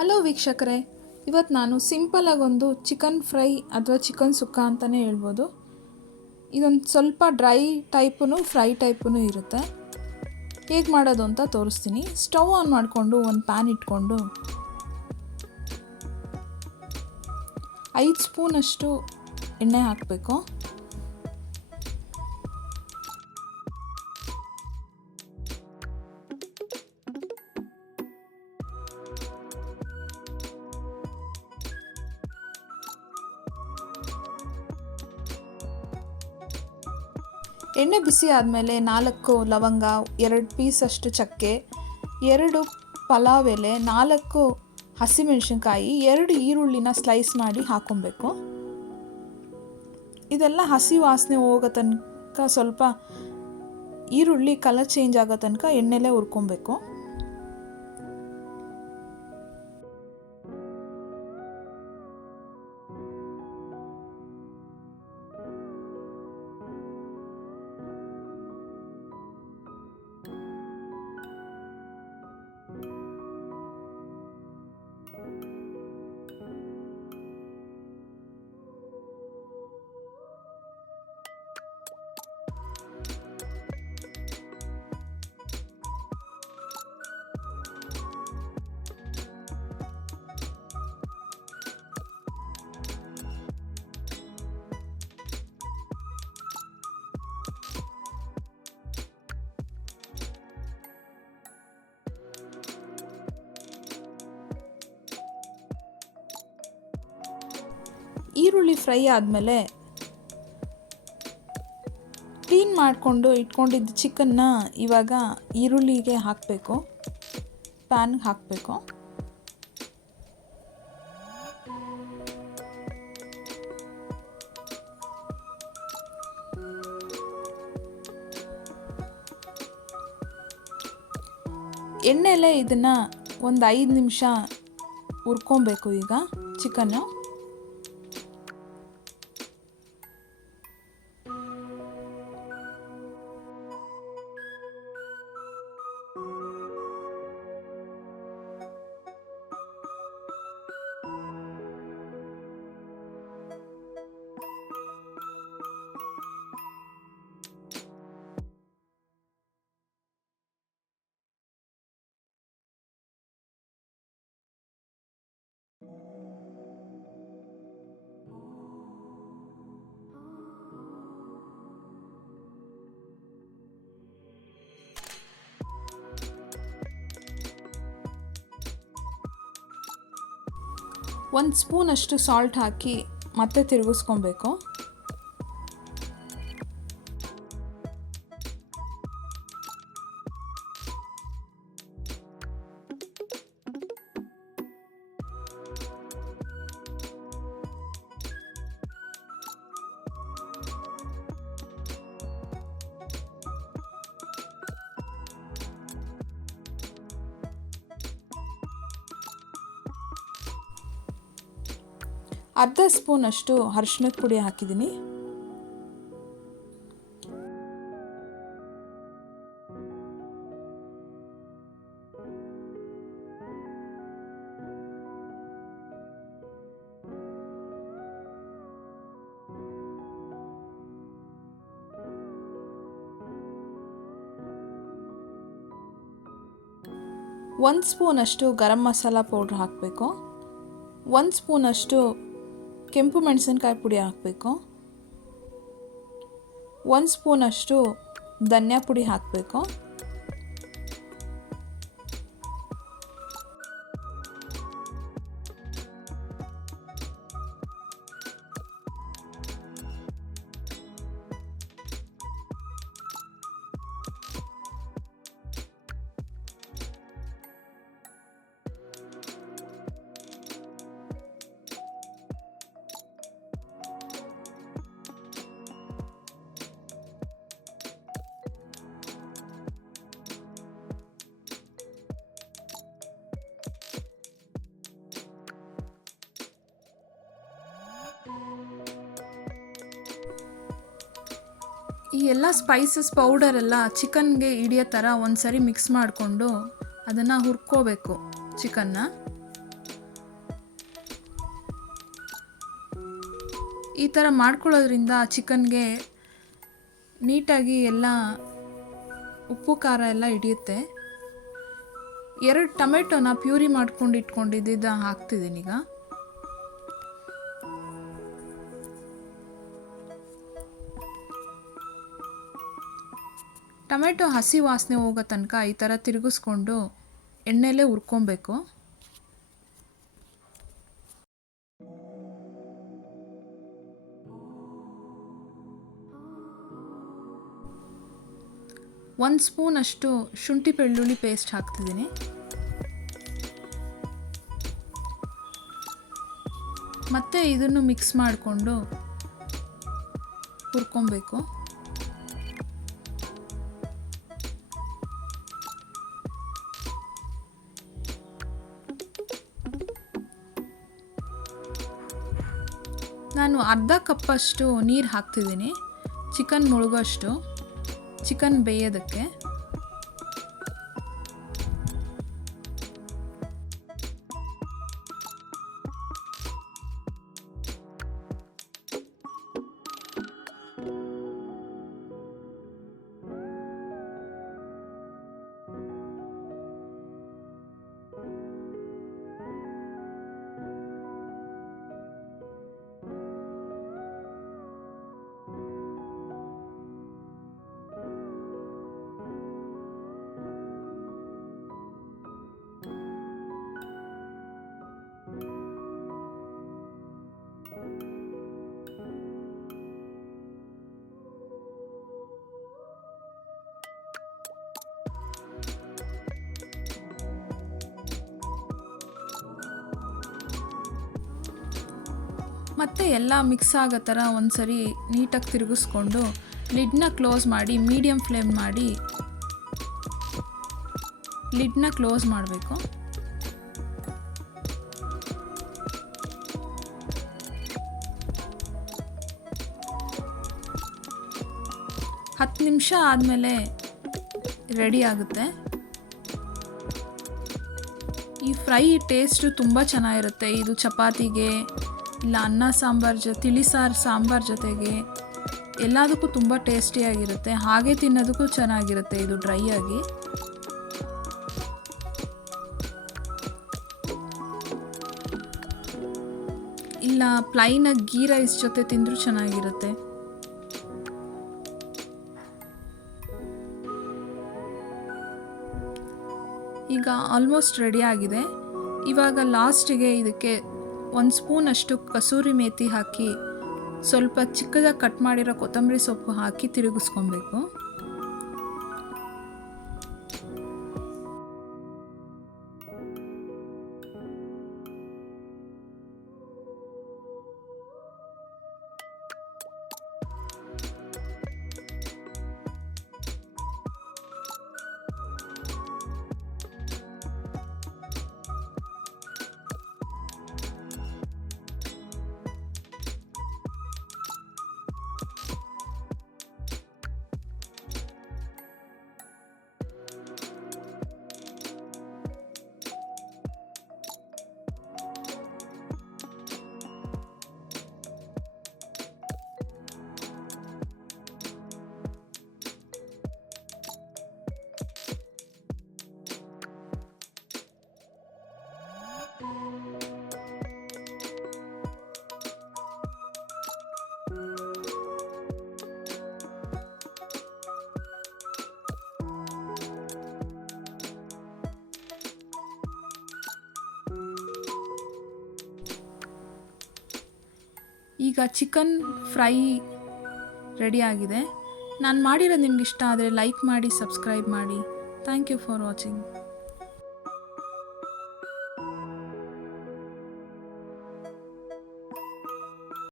Hello ವೀಕ್ಷಕರೇ, ಇವತ್ತು ನಾನು ಸಿಂಪಲಾಗಿ ಒಂದು ಚಿಕನ್ ಫ್ರೈ ಅಥವಾ ಚಿಕನ್ ಸುಕ್ಕ ಅಂತಲೇ ಹೇಳ್ಬೋದು. ಇದೊಂದು ಸ್ವಲ್ಪ ಡ್ರೈ ಟೈಪೂ ಫ್ರೈ ಟೈಪೂ ಇರುತ್ತೆ. ಹೇಗೆ ಮಾಡೋದು ಅಂತ ತೋರಿಸ್ತೀನಿ. ಸ್ಟವ್ ಆನ್ ಮಾಡಿಕೊಂಡು ಒಂದು ಪ್ಯಾನ್ ಇಟ್ಕೊಂಡು 5 ಸ್ಪೂನಷ್ಟು ಎಣ್ಣೆ ಹಾಕಬೇಕು. ಎಣ್ಣೆ ಬಿಸಿ ಆದಮೇಲೆ 4 ಲವಂಗ, 2 ಪೀಸಷ್ಟು ಚಕ್ಕೆ, 2 ಪಲಾವ್ ಎಲೆ, 4 ಹಸಿಮೆಣಸಿನ್ಕಾಯಿ, 2 ಈರುಳ್ಳಿನ ಸ್ಲೈಸ್ ಮಾಡಿ ಹಾಕ್ಕೊಬೇಕು. ಇದೆಲ್ಲ ಹಸಿ ವಾಸನೆ ಹೋಗೋ ತನಕ, ಸ್ವಲ್ಪ ಈರುಳ್ಳಿ ಕಲರ್ ಚೇಂಜ್ ಆಗೋ ತನಕ ಎಣ್ಣೆಲೇ ಹುರ್ಕೊಬೇಕು. ಈರುಳ್ಳಿ ಫ್ರೈ ಆದಮೇಲೆ ಕ್ಲೀನ್ ಮಾಡಿಕೊಂಡು ಇಟ್ಕೊಂಡಿದ್ದ ಚಿಕನ್ನ ಇವಾಗ ಈರುಳ್ಳಿಗೆ ಹಾಕಬೇಕು, ಪ್ಯಾನ್ಗೆ ಹಾಕಬೇಕು. ಎಣ್ಣೆಲೆ ಇದನ್ನು ಒಂದು 5 ನಿಮಿಷ ಹುರ್ಕೊಬೇಕು. ಈಗ ಚಿಕನ್ನು ಒಂದು ಸ್ಪೂನಷ್ಟು ಸಾಲ್ಟ್ ಹಾಕಿ ಮತ್ತೆ ತಿರುಗಿಸ್ಕೊಬೇಕು. ಅರ್ಧ ಸ್ಪೂನಷ್ಟು ಅರಿಶಿಣದ ಪುಡಿ ಹಾಕಿದ್ದೀನಿ. ಒಂದು ಸ್ಪೂನಷ್ಟು ಗರಂ ಮಸಾಲ ಪೌಡ್ರ್ ಹಾಕಬೇಕು. 1 ಸ್ಪೂನಷ್ಟು ಕೆಂಪು ಮೆಣಸಿನ್ಕಾಯಿ ಪುಡಿ ಹಾಕಬೇಕು. 1 ಸ್ಪೂನಷ್ಟು ಧನಿಯಾ ಪುಡಿ ಹಾಕಬೇಕು. ಈ ಎಲ್ಲ ಸ್ಪೈಸಸ್ ಪೌಡರೆಲ್ಲ ಚಿಕನ್ಗೆ ಹಿಡಿಯೋ ಥರ ಒಂದು ಸರಿ ಮಿಕ್ಸ್ ಮಾಡಿಕೊಂಡು ಅದನ್ನು ಹುರ್ಕೋಬೇಕು ಚಿಕನ್ನ. ಈ ಥರ ಮಾಡ್ಕೊಳ್ಳೋದ್ರಿಂದ ಚಿಕನ್ಗೆ ನೀಟಾಗಿ ಎಲ್ಲ ಉಪ್ಪು ಖಾರ ಎಲ್ಲ ಹಿಡಿಯುತ್ತೆ. 2 ಟೊಮೆಟೊನ ಪ್ಯೂರಿ ಮಾಡ್ಕೊಂಡು ಇಟ್ಕೊಂಡಿದ್ದ ಹಾಕ್ತಿದ್ದೀನಿ ಈಗ. ಟೊಮೆಟೊ ಹಸಿ ವಾಸನೆ ಹೋಗೋ ತನಕ ಈ ಥರ ತಿರುಗಿಸ್ಕೊಂಡು ಎಣ್ಣೆಲೇ ಹುರ್ಕೊಬೇಕು. ಒಂದು ಸ್ಪೂನಷ್ಟು ಶುಂಠಿ ಬೆಳ್ಳುಳ್ಳಿ ಪೇಸ್ಟ್ ಹಾಕ್ತಿದ್ದೀನಿ. ಮತ್ತು ಇದನ್ನು ಮಿಕ್ಸ್ ಮಾಡಿಕೊಂಡು ಹುರ್ಕೊಬೇಕು. ನಾನು ಅರ್ಧ ಕಪ್ಪಷ್ಟು ನೀರು ಹಾಕ್ತಿದ್ದೀನಿ, ಚಿಕನ್ ಮುಳುಗೋಷ್ಟು, ಚಿಕನ್ ಬೇಯೋದಕ್ಕೆ. ಮತ್ತು ಎಲ್ಲ ಮಿಕ್ಸ್ ಆಗೋ ಥರ ಒಂದು ಸರಿ ನೀಟಾಗಿ ತಿರುಗಿಸ್ಕೊಂಡು ಲಿಡ್ನ ಕ್ಲೋಸ್ ಮಾಡಿ ಮೀಡಿಯಮ್ ಫ್ಲೇಮ್ ಮಾಡಿ ಲಿಡ್ನ ಕ್ಲೋಸ್ ಮಾಡಬೇಕು. ಹತ್ತು ನಿಮಿಷ ಆದಮೇಲೆ ರೆಡಿ ಆಗುತ್ತೆ. ಈ ಫ್ರೈ ಟೇಸ್ಟು ತುಂಬ ಚೆನ್ನಾಗಿರುತ್ತೆ. ಇದು ಚಪಾತಿಗೆ ಇಲ್ಲ ಅನ್ನ ಸಾಂಬಾರು ತಿಳಿಸಾರು ಸಾಂಬಾರು ಜೊತೆಗೆ ಎಲ್ಲದಕ್ಕೂ ತುಂಬ ಟೇಸ್ಟಿಯಾಗಿರುತ್ತೆ. ಹಾಗೆ ತಿನ್ನೋದಕ್ಕೂ ಚೆನ್ನಾಗಿರುತ್ತೆ ಇದು ಡ್ರೈ ಆಗಿ. ಇಲ್ಲ ಪ್ಲೈನಾಗಿ ಗೀ ರೈಸ್ ಜೊತೆ ತಿಂದರೂ ಚೆನ್ನಾಗಿರುತ್ತೆ. ಈಗ ಆಲ್ಮೋಸ್ಟ್ ರೆಡಿ ಆಗಿದೆ. ಇವಾಗ ಲಾಸ್ಟಿಗೆ ಇದಕ್ಕೆ 1 ಸ್ಪೂನಷ್ಟು ಕಸೂರಿ ಮೇಥಿ ಹಾಕಿ ಸ್ವಲ್ಪ ಚಿಕ್ಕದಾಗಿ ಕಟ್ ಮಾಡಿರೋ ಕೊತ್ತಂಬರಿ ಸೊಪ್ಪು ಹಾಕಿ ತಿರುಗಿಸ್ಕೊಬೇಕು. ಈಗ ಚಿಕನ್ ಫ್ರೈ ರೆಡಿಯಾಗಿದೆ. ನಾನು ಮಾಡಿರೋದು ನಿಮ್ಗೆ ಇಷ್ಟ ಆದರೆ ಲೈಕ್ ಮಾಡಿ, ಸಬ್ಸ್ಕ್ರೈಬ್ ಮಾಡಿ. Thank you for watching.